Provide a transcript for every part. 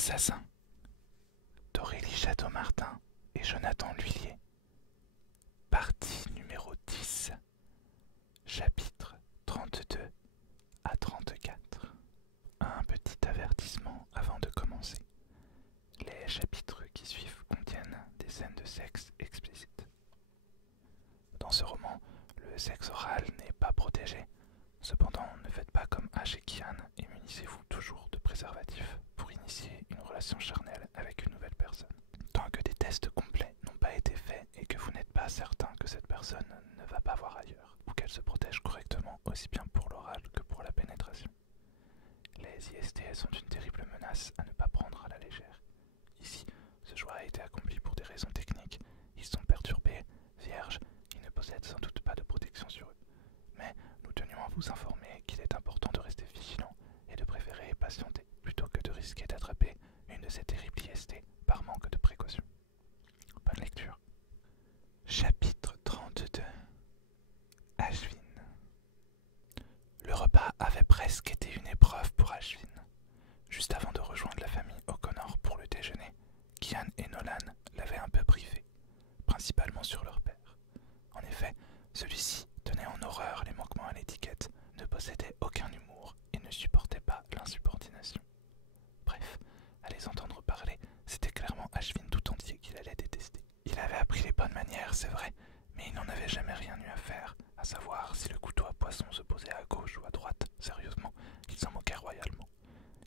assassins d'Aurélie Château-Martin et Jonathan Lhuillier. Partie numéro 10, chapitres 32 à 34. Un petit avertissement avant de commencer. Les chapitres qui suivent contiennent des scènes de sexe explicites. Dans ce roman, le sexe oral n'est pas protégé. Cependant, ne faites pas comme Ash et Kian et munissez-vous toujours de préservatifs pour initier une relation charnelle avec une nouvelle personne. Tant que des tests complets n'ont pas été faits et que vous n'êtes pas certain que cette personne ne va pas voir ailleurs, ou qu'elle se protège correctement aussi bien pour l'oral que pour la pénétration. Les IST sont une terrible menace à ne pas prendre à la légère. Ici, ce choix a été accompli pour des raisons techniques. Ils sont perturbés, vierges, ils ne possèdent sans doute pas de protection sur eux. Mais nous tenions à vous informer qu'il est important de rester vigilant et de préférer patienter plutôt que de risquer d'attraper une de ces terribles IST par manque de précaution. Bonne lecture. Chapitre 32. Ashvin. Le repas avait presque été une épreuve pour Ashvin. Juste avant de rejoindre la famille O'Connor pour le déjeuner, Kian et Nolan l'avaient un peu privé, principalement sur leur père. En effet, celui-ci tenait en horreur les manquements à l'étiquette, ne possédait aucun humour et ne supportait pas l'insubordination. Bref, à les entendre parler, c'était clairement Ashvin tout entier qu'il allait détester. Il avait appris les bonnes manières, c'est vrai, mais il n'en avait jamais rien eu à faire, à savoir si le couteau à poisson se posait à gauche ou à droite. Sérieusement, il s'en moquait royalement.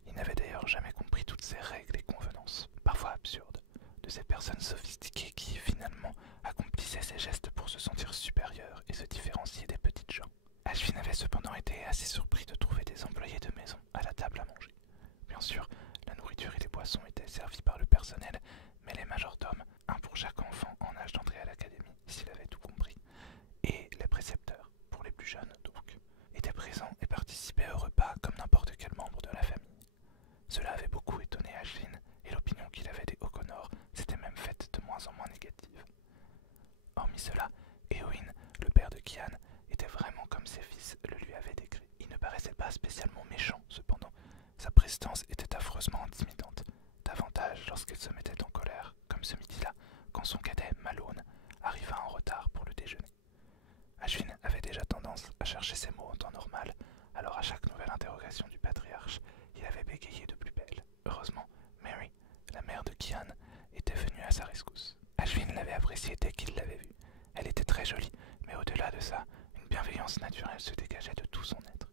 Il n'avait d'ailleurs jamais compris toutes ces règles et convenances, parfois absurdes, de ces personnes sophistiquées qui, finalement, accomplissaient ces gestes pour se sentir supérieurs et se différencier des petites gens. Ashvin avait cependant été assez surpris de trouver des employés de maison à la table à manger. Bien sûr, la nourriture et les boissons étaient servis par le personnel, mais les majordomes, un pour chaque enfant en âge d'entrer à l'académie, s'il avait tout compris, et les précepteurs, pour les plus jeunes donc, étaient présents et participaient au repas comme n'importe quel membre de la famille. Cela avait beaucoup étonné Ashvin, et l'opinion qu'il avait des O'Connor s'était même faite de moins en moins négative. Hormis cela, Éowyn, le père de Kian, était vraiment comme ses fils le lui avaient décrit. Il ne paraissait pas spécialement méchant, cependant. Sa prestance était affreusement intimidante, davantage lorsqu'il se mettait en colère, comme ce midi-là, quand son cadet, Malone, arriva en retard pour le déjeuner. Ashvin avait déjà tendance à chercher ses mots en temps normal, alors à chaque nouvelle interrogation du patriarche, il avait bégayé de plus belle. Heureusement, Mary, la mère de Kian, était venue à sa rescousse. Ashvin l'avait appréciée dès qu'il l'avait vue. Elle était très jolie, mais au-delà de ça, une bienveillance naturelle se dégageait de tout son être.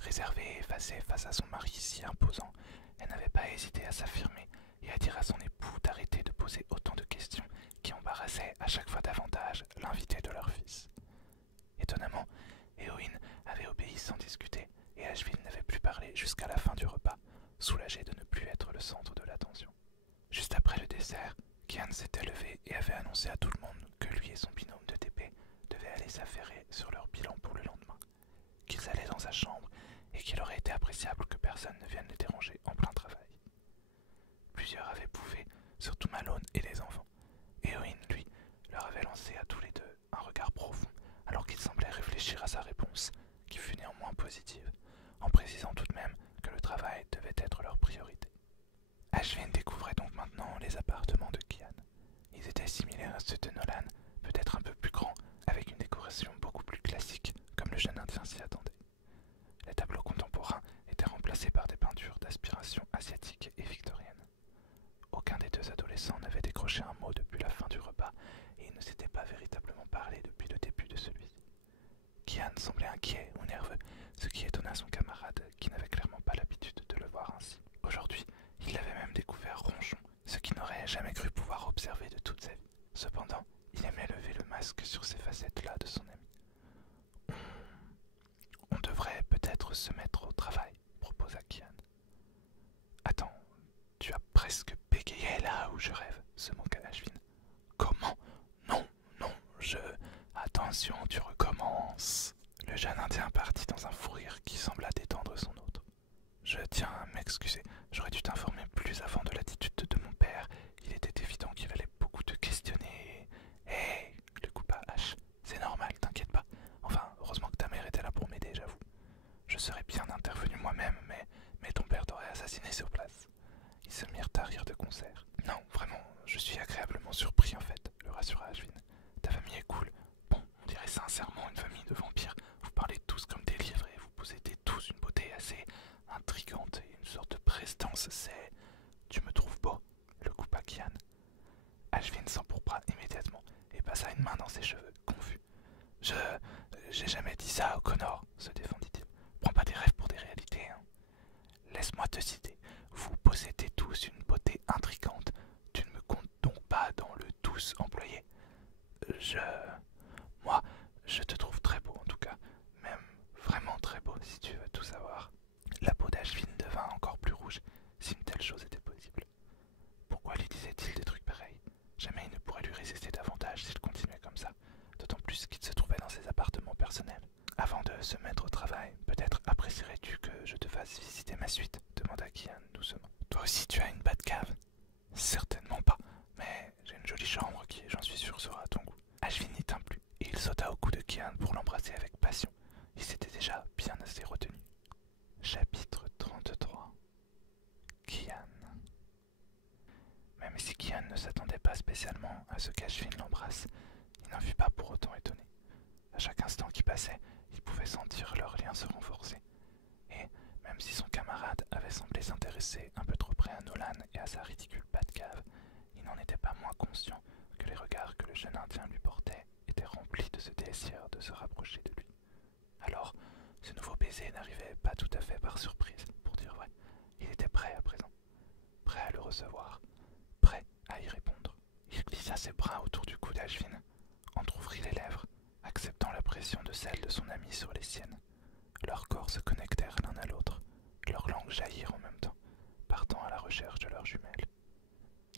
Réservée et effacée face à son mari si imposant, elle n'avait pas hésité à s'affirmer et à dire à son époux d'arrêter de poser autant de questions qui embarrassaient à chaque fois davantage l'invité de leur fils. Étonnamment, Éowyn avait obéi sans discuter et Ashvin n'avait plus parlé jusqu'à la fin du repas, soulagé de ne plus être le centre de l'attention. Juste après le dessert, Kian s'était levé et avait annoncé à tout le monde que lui et son binôme de TP devaient aller s'affairer sur leur bilan pour le lendemain, qu'ils allaient dans sa chambre et qu'il aurait été appréciable que personne ne vienne les déranger en plein travail. Plusieurs avaient bouffé, surtout Malone et les enfants. Éowyn, lui, leur avait lancé à tous les deux un regard profond, alors qu'il semblait réfléchir à sa réponse, qui fut néanmoins positive, en précisant tout de même que le travail devait être leur priorité. Ashvin découvrait donc maintenant les appartements de Kian. Ils étaient similaires à ceux de Nolan, peut-être un peu plus grands, avec une décoration beaucoup plus classique, comme le jeune Indien s'y attendait. Les tableaux contemporains étaient remplacés par des peintures d'aspiration asiatique et victorienne. Aucun des deux adolescents n'avait décroché un mot depuis la fin du repas, et ils ne s'étaient pas véritablement parlé depuis le début de celui-ci. Kian semblait inquiet ou nerveux, ce qui étonna son camarade, qui n'avait clairement pas l'habitude de le voir ainsi. Aujourd'hui, il l'avait même découvert ronchon, ce qu'il n'aurait jamais cru pouvoir observer de toute sa vie. Cependant, il aimait lever le masque sur ces facettes-là de son ami. On devrait peut-être se mettre au travail, proposa Kian. Attends, tu as presque bégayé là où je rêve, se moqua Ashvin. Comment? Non, non, Attention, tu recommences. Le jeune Indien partit dans un fou rire qui sembla détendre son autre. Je tiens à m'excuser, j'aurais dû t'informer plus avant de l'attitude de mon père. Il était évident qu'il allait beaucoup te questionner. Hé, le coupa Ash, c'est normal, t'inquiète pas. Enfin, heureusement que ta mère était là pour m'aider, j'avoue. Je serais bien intervenu moi-même, mais ton père t'aurait assassiné sur place. Ils se mirent concert. Non, vraiment, je suis agréablement surpris en fait, le rassura Ashvin. Ta famille est cool. Bon, on dirait sincèrement une famille de vampires. Vous parlez tous comme des livres et vous possédez tous une beauté assez intrigante et une sorte de prestance. C'est... Tu me trouves beau, le coupa Kian. Ashvin s'empourpra immédiatement et passa une main dans ses cheveux, confus. J'ai jamais dit ça, O'Connor, se défendit-il. Prends pas des rêves pour des réalités, hein. Laisse-moi te citer. Vous possédez tous une beauté intrigante. Tu ne me comptes donc pas dans le tous employé. Je... Moi, je te trouve très beau en tout cas. Même vraiment très beau si tu veux tout savoir. La peau d'Ashvin devint encore plus rouge, si une telle chose était possible. Pourquoi lui disait-il des trucs pareils? Jamais il ne pourrait lui résister davantage s'il continuait comme ça, d'autant plus qu'il se trouvait dans ses appartements personnels. Avant de se mettre au travail, peut-être apprécierais-tu que je te fasse visiter ma suite, demanda Kian doucement. Toi aussi tu as une Batcave? Certainement pas, mais j'ai une jolie chambre qui, j'en suis sûr, sera à ton goût. Ashvin n'y tint plus, et il sauta au cou de Kian pour l'embrasser avec passion. Il s'était déjà bien assez retenu. Chapitre 33. Kian. Même si Kian ne s'attendait pas spécialement à ce qu'Ashvin l'embrasse, il n'en fut pas pour autant étonné. À chaque instant qui passait, il pouvait sentir leur lien se renforcer. Et, même si son camarade avait semblé s'intéresser un peu trop près à Nolan et à sa ridicule Batcave, il n'en était pas moins conscient que les regards que le jeune Indien lui portait étaient remplis de ce désir de se rapprocher de lui. Alors, ce nouveau baiser n'arrivait pas tout à fait par surprise, pour dire vrai. Il était prêt à présent, prêt à le recevoir, prêt à y répondre. Il glissa ses bras autour du cou d'Ashvin, entr'ouvrit les lèvres, acceptant la pression de celle de son ami sur les siennes. Leurs corps se connectèrent l'un à l'autre, leurs langues jaillirent en même temps, partant à la recherche de leurs jumelles.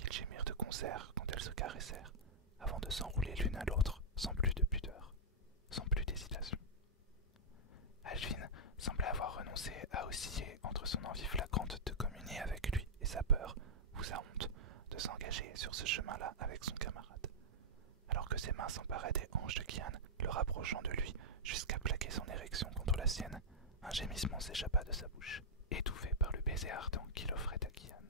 Ils gémirent de concert quand elles se caressèrent, avant de s'enrouler l'une à l'autre, sans plus de pudeur, sans plus d'hésitation. Ashvin semblait avoir renoncé à osciller entre son envie flagrante de communier avec lui et sa peur, ou sa honte, de s'engager sur ce chemin-là avec son camarade. Alors que ses mains s'emparaient des hanches de Kian, le rapprochant de lui jusqu'à plaquer son érection contre la sienne, un gémissement s'échappa de sa bouche, étouffé par le baiser ardent qu'il offrait à Kian.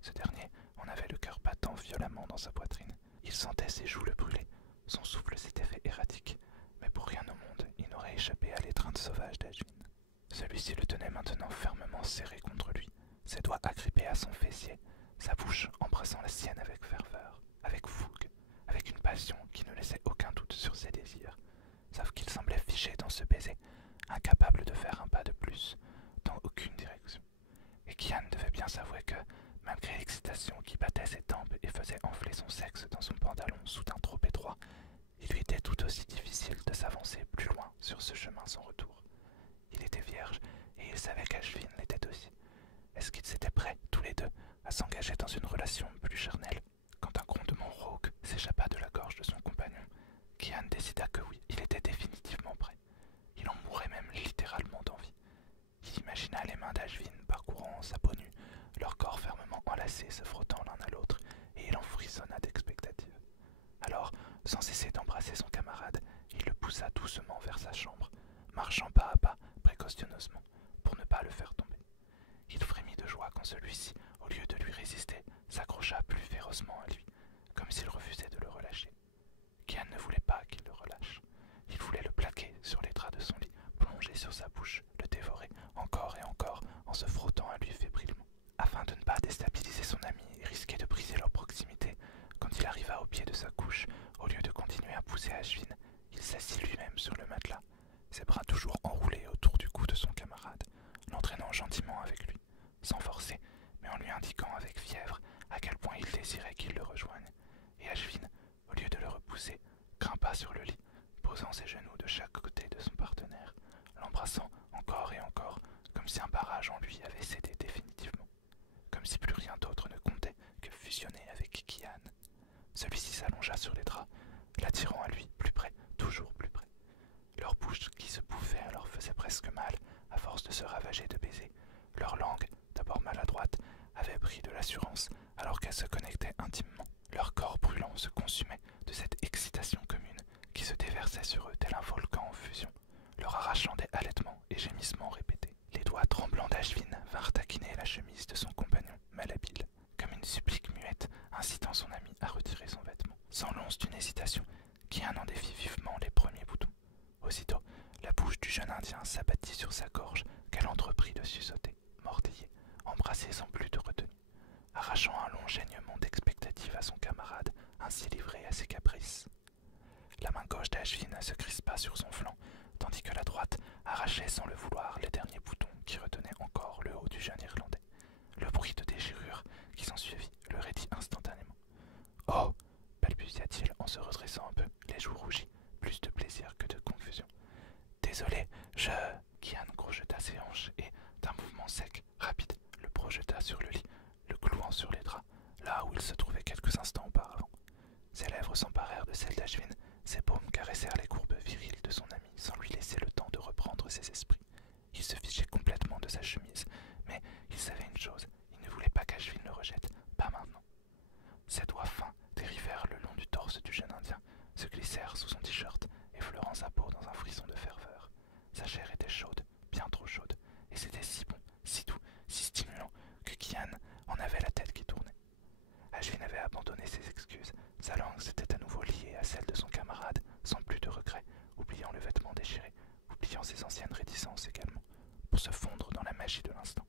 Ce dernier en avait le cœur battant violemment dans sa poitrine. Il sentait ses joues le brûler, son souffle s'était fait erratique, mais pour rien au monde il n'aurait échappé à l'étreinte sauvage d'Ashvin. Celui-ci le tenait maintenant fermement serré contre lui, ses doigts agrippés à son fessier, sa bouche embrassant la sienne avec ferveur, avec fougue, avec une passion qui ne laissait aucun doute sur ses désirs, sauf qu'il semblait figé dans ce baiser, incapable de faire un pas de plus, dans aucune direction. Et Kian devait bien s'avouer que, malgré l'excitation qui battait ses tempes et faisait enfler son sexe dans son pantalon soudain trop étroit, il lui était tout aussi difficile de s'avancer plus loin sur ce chemin sans retour. Il était vierge et il savait qu'Ashvin l'était aussi. Est-ce qu'ils étaient prêts, tous les deux, à s'engager dans une relation plus charnelle? Quand un grondement rauque s'échappa de la gorge de son compagnon, Kian décida que oui, il était définitivement prêt. Il en mourait même littéralement d'envie. Il imagina les mains d'Ashvin parcourant sa peau nue, leurs corps fermement enlacés se frottant l'un à l'autre, et il en frissonna d'expectative. Alors, sans cesser d'embrasser son camarade, il le poussa doucement vers sa chambre, marchant pas à pas, précautionneusement, pour ne pas le faire tomber. Il frémit de joie quand celui-ci, au lieu de lui résister, s'accrocha plus férocement à lui, comme s'il refusait de le relâcher. Kian ne voulait pas qu'il le relâche. Il voulait le plaquer sur les draps de son lit, plonger sur sa bouche, le dévorer encore et encore en se frottant à lui fébrilement. Afin de ne pas déstabiliser son ami et risquer de briser leur proximité, quand il arriva au pied de sa couche, au lieu de continuer à pousser Ashvin, il s'assit lui-même sur le matelas, ses bras toujours enroulés autour du cou de son camarade, l'entraînant gentiment avec lui, sans forcer, mais en lui indiquant avec fièvre à quel point il désirait qu'il le rejoigne. Et Ashvin, au lieu de le repousser, grimpa sur le lit, posant ses genoux de chaque côté de son partenaire, l'embrassant encore et encore, comme si un barrage en lui avait cédé définitivement, comme si plus rien d'autre ne comptait que fusionner avec Kian. Celui-ci s'allongea sur les draps, l'attirant à lui, plus près, toujours plus près. Leurs bouches qui se bouffaient leur faisaient presque mal, à force de se ravager de baisers. Leur langue, d'abord maladroite, avait pris de l'assurance alors qu'elles se connectaient intimement. Leur corps brûlant se consumait de cette excitation commune qui se déversait sur eux tel un volcan en fusion, leur arrachant des halètements et gémissements répétés. Les doigts tremblants d'Ashvin vinrent taquiner la chemise de son compagnon, malhabile, comme une supplique cause d'une hésitation, Kian en défit vivement les premiers boutons. Aussitôt, la bouche du jeune Indien s'abattit sur sa gorge qu'elle entreprit de suçoter, mordiller, embrasser sans plus de retenue, arrachant un long gênement d'expectative à son camarade, ainsi livré à ses caprices. La main gauche d'Ashvin se crispa sur son flanc, tandis que la droite arrachait sans le vouloir les derniers boutons qui retenaient encore le haut du jeune Irlandais. Le bruit de déchirure qui s'ensuivit le raidit instantanément. « Oh !» balbutia-t-il en se redressant un peu, les joues rougies, plus de plaisir que de confusion. « Désolé, je... » Kian crojeta ses hanches et, d'un mouvement sec, rapide, le projeta sur le lit, le clouant sur les draps, là où il se trouvait quelques instants auparavant. Ses lèvres s'emparèrent de celles d'Ashvin, ses paumes caressèrent les courbes viriles de son ami sans lui laisser le temps de reprendre ses esprits. Il se fichait complètement de sa chemise, mais il savait une chose, il ne voulait pas qu'Ashvin le rejette, pas maintenant. Ses doigts fins dérivèrent le long du torse du jeune Indien, se glissèrent sous son t-shirt, effleurant sa peau dans un frisson de ferveur. Sa chair était chaude, bien trop chaude, et c'était si bon, si doux, si stimulant, que Kian en avait la tête qui tournait. Ashvin avait abandonné ses excuses, sa langue s'était à nouveau liée à celle de son camarade, sans plus de regret, oubliant le vêtement déchiré, oubliant ses anciennes réticences également, pour se fondre dans la magie de l'instant.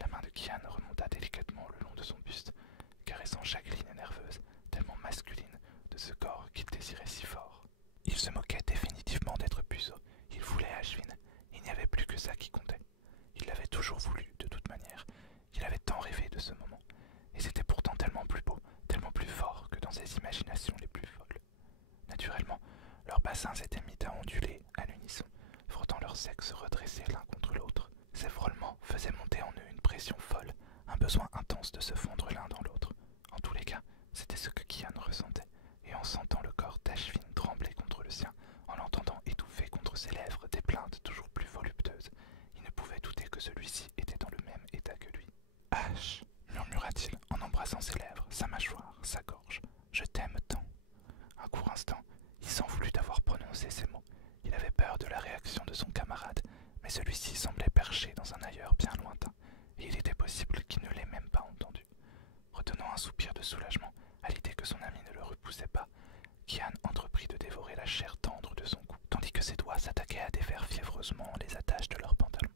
La main de Kian remonta délicatement le long de son buste, caressant chaque ligne nerveuse, tellement masculine, de ce corps qu'il désirait si fort. Il se moquait définitivement d'être puceau, il voulait Ashvin, il n'y avait plus que ça qui comptait. Il l'avait toujours voulu, de toute manière, il avait tant rêvé de ce moment, et c'était pourtant tellement plus beau, tellement plus fort que dans ses imaginations les plus folles. Naturellement, leurs bassins s'étaient mis à onduler à l'unisson, frottant leurs sexes redressés l'un contre l'autre. Ces frôlements faisaient monter en eux une pression folle, un besoin intense de se fondre l'un dans l'autre. En tous les cas, c'était ce que Kian ressentait, et en sentant le corps d'Ashvin trembler contre le sien, en l'entendant étouffer contre ses lèvres des plaintes toujours plus voluptueuses, il ne pouvait douter que celui-ci était dans le même état que lui. « Ash !» murmura-t-il en embrassant ses lèvres, sa mâchoire, sa gorge. « Je t'aime tant !» Un court instant, il s'en voulut d'avoir prononcé ces mots. Il avait peur de la réaction de son camarade, mais celui-ci semblait perché dans un ailleurs bien lointain, et il était possible qu'il ne l'ait même pas entendu. Retenant un soupir de soulagement à l'idée que son ami ne le repoussait pas, Kian entreprit de dévorer la chair tendre de son cou, tandis que ses doigts s'attaquaient à défaire fiévreusement les attaches de leur pantalon.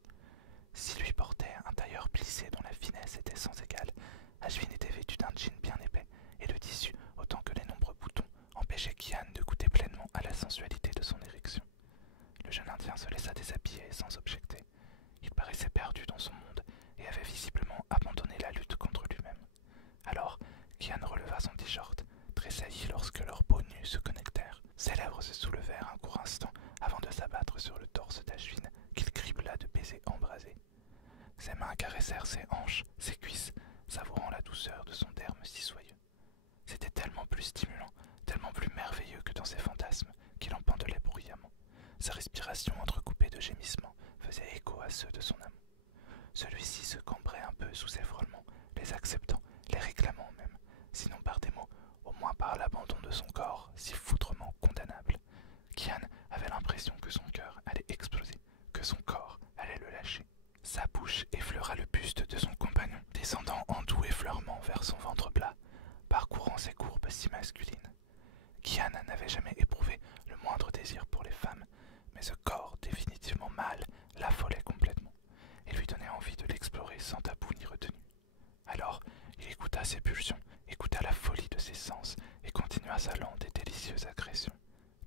S'il lui portait un tailleur plissé dont la finesse était sans égale, Ashvin était vêtu d'un jean bien épais, et le tissu, autant que les nombreux boutons, empêchait Kian de goûter pleinement à la sensualité de son érection. Le jeune Indien se laissa déshabiller sans objecter. Il paraissait perdu dans son monde et avait visiblement abandonné la lutte contre lui-même. Alors, Kian releva son t-shirt, tressaillit lorsque leurs peaux nues se connectèrent. Ses lèvres se soulevèrent un court instant avant de s'abattre sur le torse d'Ashvin qu'il cribla de baisers embrasés. Ses mains caressèrent ses hanches, ses cuisses, savourant la douceur de son derme si soyeux. C'était tellement plus stimulant, tellement plus merveilleux que dans ses fantasmes qu'il en pendait bruyamment. Sa respiration entrecoupée de gémissements faisait écho à ceux de son amant. Celui-ci se cambrait un peu sous ses frôlements, les acceptant, les réclamant même, sinon par des mots, au moins par l'abandon de son corps, si foutrement condamnable. Kian avait l'impression que son cœur allait exploser, que son corps allait le lâcher. Sa bouche effleura le buste de son compagnon, descendant en doux effleurement vers son ventre plat, parcourant ses courbes si masculines. Kian n'avait jamais éprouvé le moindre désir pour les femmes, mais ce corps définitivement mâle l'affolait complètement, et lui donnait envie de l'explorer sans tabou ni retenue. Alors, il écouta ses pulsions, écouta la folie de ses sens, et continua sa lente et délicieuse agression,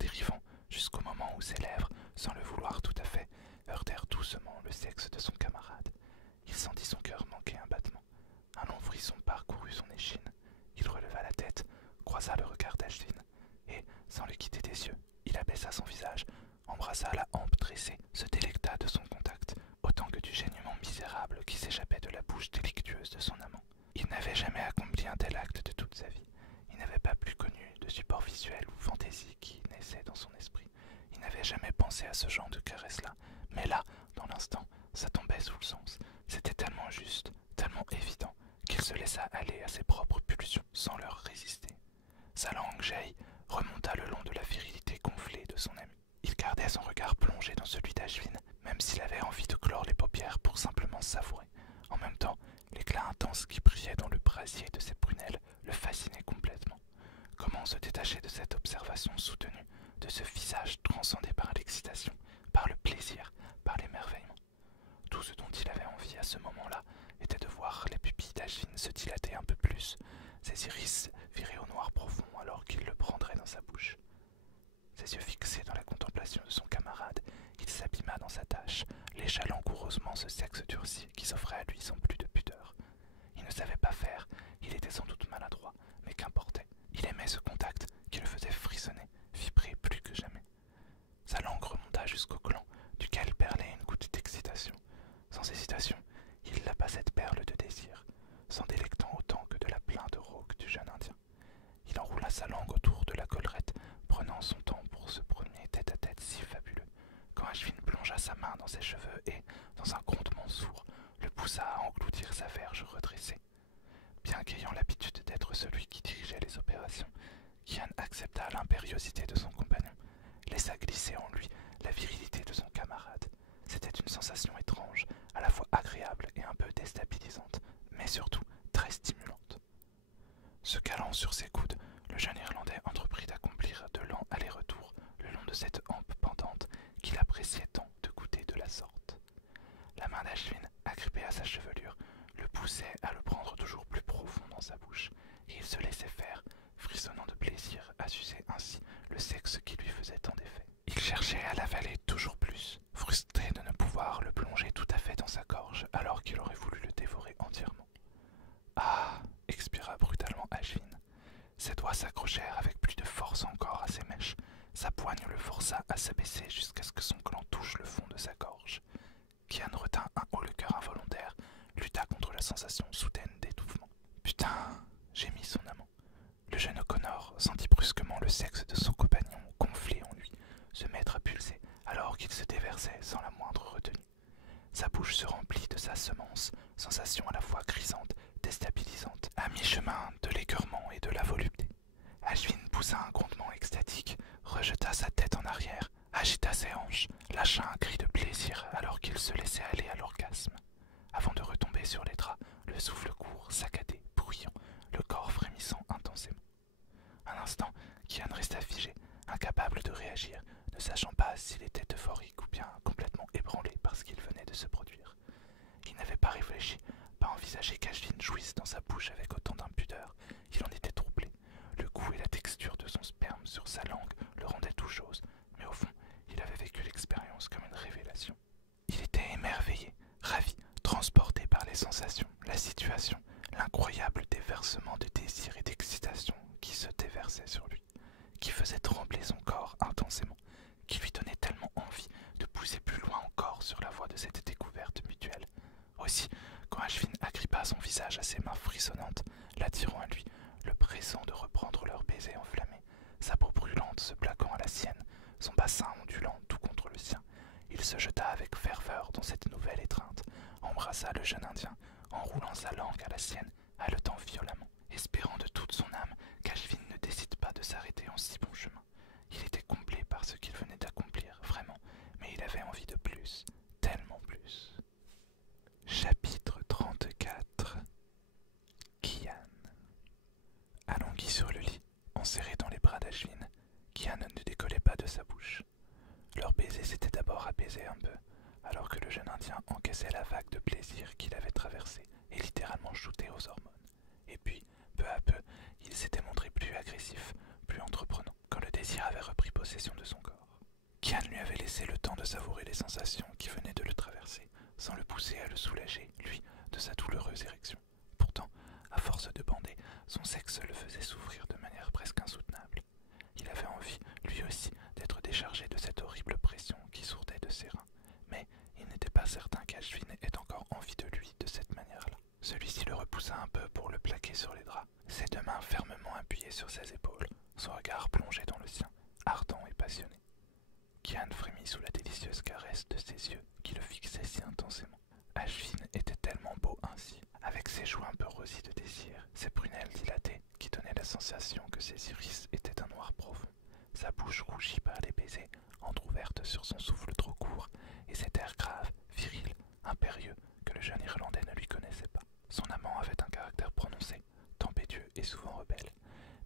dérivant jusqu'au moment où ses lèvres, sans le vouloir tout à fait, heurtèrent doucement le sexe de son camarade. Il sentit son cœur manquer un battement. Un long frisson parcourut son échine. Il releva la tête, croisa le regard d'Ashvin, et, sans le quitter des yeux, il abaissa son visage, embrassa la hampe dressée, se délecta de son contact, autant que du gênement misérable qui s'échappait de la bouche délictueuse de son amant. Il n'avait jamais accompli un tel acte de toute sa vie. Il n'avait pas plus connu de support visuel ou fantaisie qui naissait dans son esprit. Il n'avait jamais pensé à ce genre de caresse-là, mais là, dans l'instant, ça tombait sous le sens. C'était tellement juste, tellement évident, qu'il se laissa aller à ses propres pulsions sans leur résister. Sa langue jaillit, remonta le long de la virilité gonflée de son ami. Il gardait son regard plongé dans celui d'Ashvin, même s'il avait envie de clore les paupières pour simplement savourer. En même temps, l'éclat intense qui brillait dans le brasier de ses prunelles le fascinait complètement. Comment se détacher de cette observation soutenue, de ce visage transcendé par l'excitation, par le plaisir, par l'émerveillement? Tout ce dont il avait envie à ce moment-là était de voir les pupilles d'Ashvin se dilater un peu plus, ses iris virés au noir profond alors qu'il le prendrait dans sa bouche. Ses yeux fixés dans la contemplation de son camarade, il s'abîma dans sa tâche, lécha langoureusement ce sexe durci qui s'offrait à lui sans plus de pudeur. Il ne savait pas faire, il était sans doute maladroit, mais qu'importait. Il aimait ce contact qui le faisait frissonner, vibrer plus que jamais. Sa langue remonta jusqu'au gland, duquel perlait une goutte d'excitation. Sans hésitation, il lapa cette perle de désir, s'en délectant autant que de la plainte rauque du jeune Indien. Il enroula sa langue autour de la collerette, prenant son temps pour ce premier tête-à-tête si fabuleux, quand Ashvin plongea sa main dans ses cheveux et, dans un grondement sourd, le poussa à engloutir sa verge redressée. Bien qu'ayant l'habitude d'être celui qui dirigeait les opérations, Kian accepta l'impériosité de son compagnon, laissa glisser en lui la virilité de son camarade. C'était une sensation étrange, à la fois agréable et un peu déstabilisante, mais surtout très stimulante. Se calant sur ses coudes, le jeune Irlandais entreprit d'accomplir de lents allers-retours le long de cette hampe pendante qu'il appréciait tant de goûter de la sorte. La main d'Ashvin, agrippée à sa chevelure, le poussait à le prendre toujours plus profond dans sa bouche, et il se laissait faire, frissonnant de plaisir à sucer ainsi le sexe qui lui faisait tant d'effet. Il cherchait à l'avaler toujours plus, frustré de ne pouvoir le plonger tout à fait dans sa gorge alors qu'il aurait voulu le dévorer entièrement. Ah, expira brutalement Ashvin. Ses doigts s'accrochèrent avec plus de force encore à ses mèches. Sa poigne le força à s'abaisser jusqu'à ce que son gland touche le fond de sa gorge. Kian retint un haut-le-cœur involontaire, lutta contre la sensation soudaine d'étouffement. Putain, gémit son amant. Le jeune O'Connor sentit brusquement le sexe de son compagnon gonfler en lui, se mettre à pulser alors qu'il se déversait sans la moindre retenue. Sa bouche se remplit de sa semence, sensation à la fois grisante, déstabilisante, à mi-chemin de l'écœurement et de la volupté. Ashvin poussa un grondement extatique, rejeta sa tête en arrière, agita ses hanches, lâcha un cri de plaisir alors qu'il se laissait aller à l'orgasme. Avant de retomber sur les draps, le souffle court, saccadé, bruyant, le corps frémissant intensément. Un instant, Kian resta figé, incapable de réagir, ne sachant pas s'il était euphorique ou bien complètement ébranlé par ce qu'il venait de se produire. Il n'avait pas réfléchi, pas envisagé qu'Ashvin jouisse dans sa bouche avec autant d'impudeur. Il en était troublé. Le goût et la texture de son sperme sur sa langue le rendaient tout chose, mais au fond, il avait vécu l'expérience comme une révélation. Il était émerveillé, ravi, transporté par les sensations, la situation, l'incroyable déversement de désir et d'excitation qui se déversait sur lui, qui faisait trembler son corps intensément, qui lui donnait tellement envie de pousser plus loin encore sur la voie de cette découverte mutuelle. Aussi, quand Ashvin agrippa son visage à ses mains frissonnantes, l'attirant à lui, le pressant de reprendre leur baiser enflammé, sa peau brûlante se plaquant à la sienne, son bassin ondulant tout contre le sien, il se jeta avec ferveur dans cette nouvelle étreinte, embrassa le jeune Indien, enroulant sa langue à la sienne, haletant violemment, espérant de toute son âme qu'Ashvin ne décide pas de s'arrêter en si bon chemin. Il était comblé par ce qu'il venait d'accomplir, vraiment, mais il avait envie de plus, tellement plus. Chapitre 34. Kian. Allongui sur le lit, enserré dans les bras d'Ashvin, Kian ne décollait pas de sa bouche. Leur baiser s'était d'abord apaisé un peu, alors que le jeune Indien encaissait la vague de plaisir qu'il avait traversée et littéralement shooté aux hormones. Et puis, peu à peu, il s'était montré plus agressif, plus entreprenant, quand le désir avait repris possession de son corps. Kian lui avait laissé le temps de savourer les sensations qui venaient de le traverser, sans le pousser à le soulager, lui, de sa douloureuse érection. Pourtant, à force de bander, son sexe le faisait souffrir de manière presque insoutenable. Il avait envie, lui aussi, d'être déchargé de cette horrible pression qui sourdait de ses reins, mais il n'était pas certain qu'Ashvin ait encore envie de lui de cette manière-là. Celui-ci le repoussa un peu pour le plaquer sur les draps, ses deux mains fermement appuyées sur ses épaules, son regard plongé dans le sien, ardent et passionné. Kian frémit sous la délicieuse caresse de ses yeux qui le fixaient si intensément. Ashvin était tellement beau ainsi, avec ses joues un peu rosies de désir, ses prunelles dilatées qui donnaient la sensation que ses iris étaient un noir profond, sa bouche rougie par les baisers, entr'ouverte sur son souffle trop court, et cet air grave, viril, impérieux que le jeune Irlandais ne lui connaissait pas. Son amant avait un caractère prononcé, tempétueux et souvent rebelle,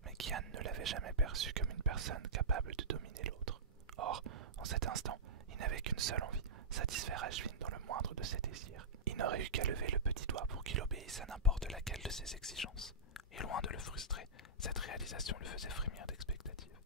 mais Kian ne l'avait jamais perçu comme une personne capable de dominer l'autre. Or, en cet instant, il n'avait qu'une seule envie, satisfaire Ashvin dans le moindre de ses désirs. Il n'aurait eu qu'à lever le petit doigt pour qu'il obéisse à n'importe laquelle de ses exigences. Et loin de le frustrer, cette réalisation le faisait frémir d'expectative.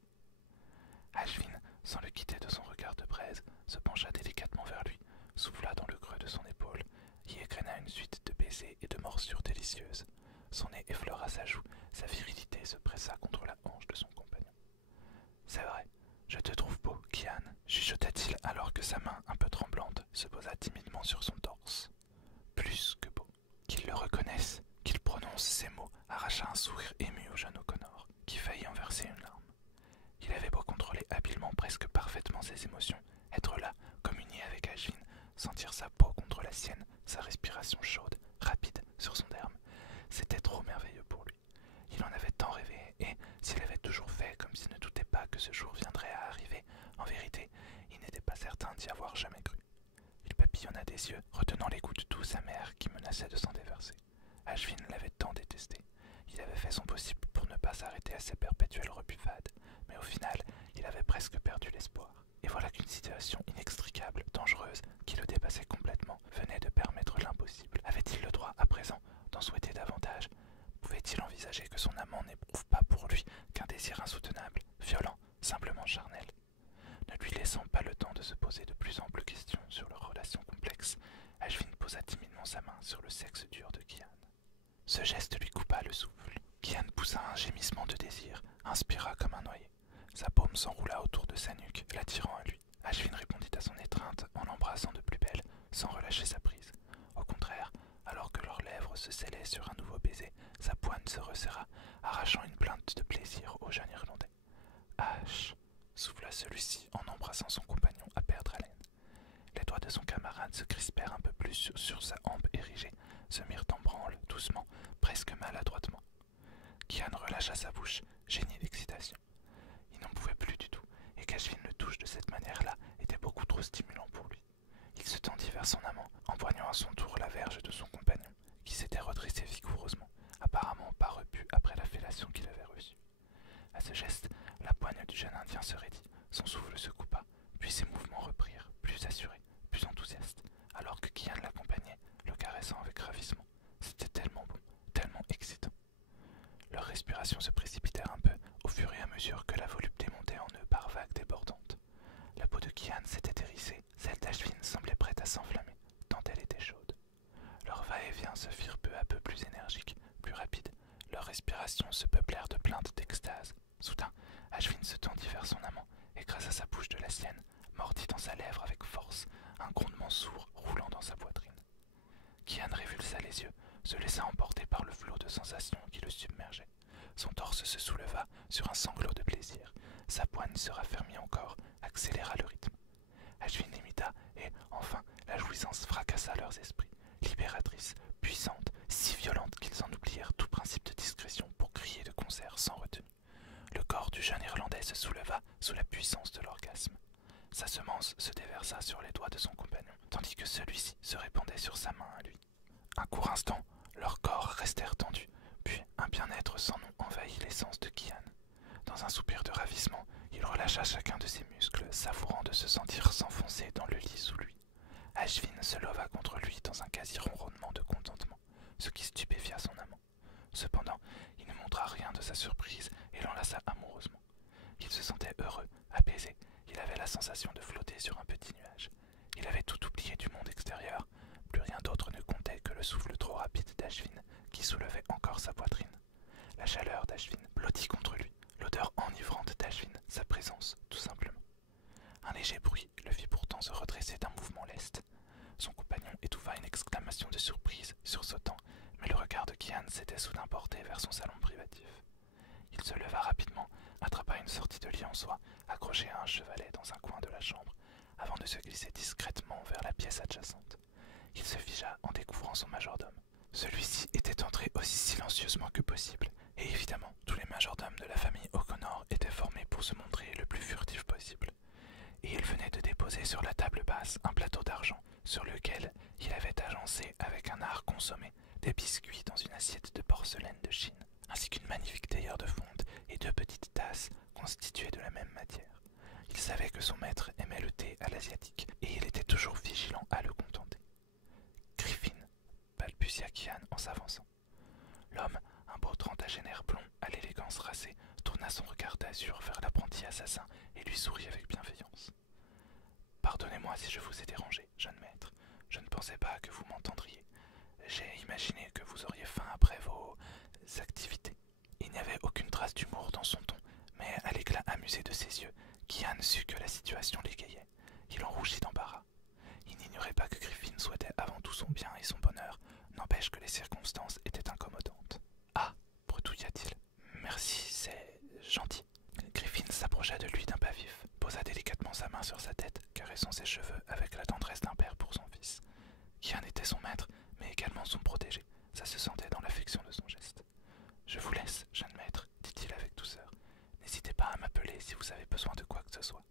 Ashvin, sans le quitter de son regard de braise, se pencha délicatement vers lui, souffla dans le creux de son épaule, y égrena une suite de baisers et de morsures délicieuses. Son nez effleura sa joue, sa virilité se pressa contre la hanche de son compagnon. « C'est vrai, je te trouve beau, Kian, chuchota-t-il alors que sa main, un peu tremblante, se posa timidement sur son torse. Plus que beau. Qu'il le reconnaisse, qu'il prononce ces mots, arracha un sourire ému au jeune O'Connor, qui faillit en verser une larme. Il avait beau contrôler habilement, presque parfaitement ses émotions, être là, communier avec Ashvin, sentir sa peau contre la sienne, sa respiration chaude, rapide, sur son derme. C'était trop merveilleux pour lui. Il en avait tant rêvé, et s'il avait toujours fait comme s'il ne doutait pas que ce jour viendrait à arriver, en vérité, il n'était pas certain d'y avoir jamais cru. Il papillonna des yeux, retenant les gouttes douces amères qui menaçaient de s'en déverser. Ashvin l'avait tant détesté. Il avait fait son possible pour ne pas s'arrêter à ses perpétuelles rebuffades, mais au final, il avait presque perdu l'espoir. Et voilà qu'une situation inextricable, dangereuse, qui le dépassait complètement, venait de permettre l'impossible. Avait-il le droit, à présent, d'en souhaiter davantage? Pouvait-il envisager que son amant n'éprouve pas pour lui qu'un désir insoutenable, violent, simplement charnel? Ne lui laissant pas le temps de se poser de plus amples questions sur leur relation complexe, Ashvin posa timidement sa main sur le sexe dur de Kian. Ce geste lui coupa le souffle. Kian poussa un gémissement de désir, inspira comme un noyé. Sa paume s'enroula autour de sa nuque, l'attirant à lui. Ashvin répondit à son étreinte en l'embrassant de plus belle, sans relâcher sa prise. Au contraire, alors que leurs lèvres se scellaient sur un nouveau baiser, sa poigne se resserra, arrachant une plainte de plaisir au jeune Irlandais. « Ash !» souffla celui-ci en embrassant son compagnon à perdre haleine. Les doigts de son camarade se crispèrent un peu plus sur sa hampe érigée, se mirent en branle, doucement, presque maladroitement. Kian relâcha sa bouche, geignit d'excitation. Il n'en pouvait plus du tout, et qu'Ashvin le touche de cette manière-là était beaucoup trop stimulant pour lui. Il se tendit vers son amant, empoignant à son tour la verge de son compagnon, qui s'était redressé vigoureusement, apparemment pas repu après la fellation qu'il avait reçue. À ce geste, la poigne du jeune Indien se raidit, son souffle se coupa, puis ses mouvements reprirent, plus assurés, plus enthousiastes, alors que Kian l'accompagnait, le caressant avec ravissement. C'était tellement bon, tellement excitant. Leurs respirations se précipitèrent un peu au fur et à mesure que la volupté montait en eux par vagues débordantes. La peau de Kian s'était hérissée, celle d'Ashvin semblait prête à s'enflammer, tant elle était chaude. Leurs va-et-vient se firent peu à peu plus énergiques, plus rapides. Leurs respirations se peuplèrent de plaintes d'extase. Soudain, Ashvin se tendit vers son amant, écrasa sa bouche de la sienne, mordit dans sa lèvre avec force, un grondement sourd roulant dans sa poitrine. Kian révulsa les yeux, se laissa emporter par le flot de sensations qui le submergeait. Son torse se souleva sur un sanglot de plaisir. Sa poigne se raffermit encore, accéléra le rythme. Ashvin imita, et enfin la jouissance fracassa leurs esprits, libératrice, puissante, si violente qu'ils en oublièrent tout principe de discrétion pour crier de concert sans retenue. Le corps du jeune Irlandais se souleva sous la puissance de l'orgasme. Sa semence se déversa sur les doigts de son compagnon, tandis que celui-ci se répandait sur sa main à lui. Un court instant, leurs corps restèrent tendus, puis un bien-être sans nom envahit l'essence de Kian. Dans un soupir de ravissement, il relâcha chacun de ses muscles, savourant de se sentir s'enfoncer dans le lit sous lui. Ashvin se leva contre lui dans un quasi-ronronnement de contentement, ce qui stupéfia son amant. Cependant, il ne montra rien de sa surprise et l'enlaça amoureusement. Il se sentait heureux, apaisé, il avait la sensation de flotter sur un petit nuage. Il avait tout oublié du monde extérieur, plus rien d'autre ne comptait que le souffle trop rapide d'Ashvin qui soulevait encore sa poitrine. La chaleur d'Ashvin blottit contre lui, l'odeur enivrante d'Ashvin, sa présence, tout simplement. Un léger bruit le fit pourtant se redresser d'un mouvement leste. Son compagnon étouffa une exclamation de surprise, sursautant, mais le regard de Kian s'était soudain porté vers son salon privatif. Il se leva rapidement, attrapa une sortie de lit en soie, accroché à un chevalet dans un coin de la chambre, avant de se glisser discrètement vers la pièce adjacente. Il se figea en découvrant son majordome. Celui-ci était entré aussi silencieusement que possible, et évidemment, tous les majordomes de la famille O'Connor étaient formés pour se montrer le plus furtif possible. Et il venait de déposer sur la table basse un plateau d'argent, sur lequel il avait agencé avec un art consommé des biscuits dans une assiette de porcelaine de Chine, ainsi qu'une magnifique théière de fonte et 2 L'homme, un beau trentagénaire blond à l'élégance racée, tourna son regard d'azur vers l'apprenti assassin et lui sourit avec bienveillance. Pardonnez-moi si je vous ai dérangé, jeune maître. Je ne pensais pas que vous m'entendriez. J'ai imaginé que vous auriez faim après vos activités. Il n'y avait aucune trace d'humour dans son ton, mais à l'éclat amusé de ses yeux, Kian sut que la situation l'égayait. Il en rougit d'embarras. Il n'ignorait pas que Griffin souhaitait avant tout son bien et son bonheur, n'empêche que les circonstances étaient incommodantes. Ah, bredouilla-t-il. Merci, c'est gentil. Griffin s'approcha de lui d'un pas vif, posa délicatement sa main sur sa tête, caressant ses cheveux avec la tendresse d'un père pour son fils. Kian était son maître, mais également son protégé. Ça se sentait dans l'affection de son geste. Je vous laisse, jeune maître, dit-il avec douceur. N'hésitez pas à m'appeler si vous avez besoin de quoi que ce soit.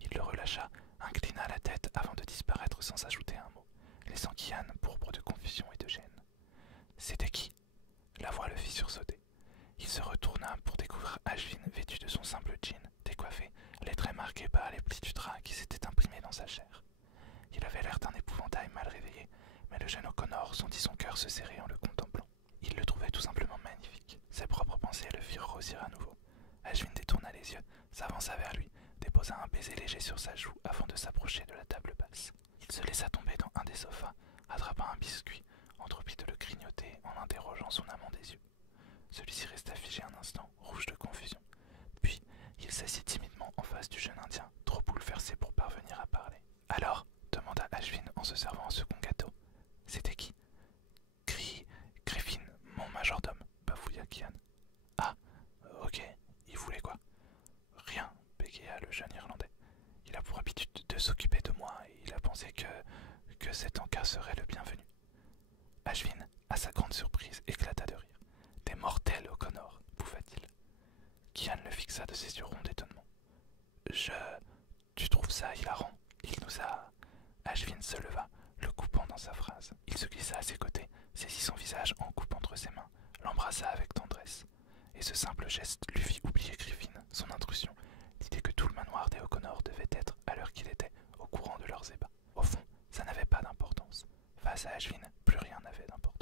Il le relâcha, inclina la tête avant de disparaître sans ajouter un mot, laissant Kian pourpre de confusion et de gêne. C'était qui? La voix le fit sursauter. Il se retourna pour découvrir Ashvin vêtu de son simple jean, décoiffé, les traits marqués par les plis du drap qui s'étaient imprimés dans sa chair. Il avait l'air d'un épouvantail mal réveillé, mais le jeune O'Connor sentit son cœur se serrer en le contemplant. Il le trouvait tout simplement magnifique. Ses propres pensées le firent rosir à nouveau. Ashvin détourna les yeux, s'avança vers lui, déposa un baiser léger sur sa joue avant de s'approcher de la table basse. Il se laissa tomber dans un des sofas, attrapa un biscuit, entreprit de le grignoter en interrogeant son amant des yeux. Celui-ci resta figé un instant, rouge de confusion. Puis, il s'assit timidement en face du jeune Indien, trop bouleversé pour parvenir à parler. Alors, demanda Ashvin en se servant un second gâteau. C'était qui? Griffin, mon majordome, bafouilla Kian. Ah, ok, il voulait quoi? Rien, bégaya le jeune Irlandais. Il a pour habitude de s'occuper de moi et il a pensé que cet encas serait le bienvenu. Ashvin, à sa grande surprise, éclata de rire. Des mortels, O'Connor, bouffa-t-il. Kian le fixa de ses yeux ronds d'étonnement. Tu trouves ça hilarant? Il nous a... Ashvin se leva, le coupant dans sa phrase. Il se glissa à ses côtés, saisit son visage en coupe entre ses mains, l'embrassa avec tendresse. Et ce simple geste lui fit oublier Griffin, son intrusion, l'idée que tout le manoir des O'Connor devait être, à l'heure qu'il était, au courant de leurs ébats. Au fond, ça n'avait pas d'importance. Face à Ashvin, plus rien n'avait d'importance.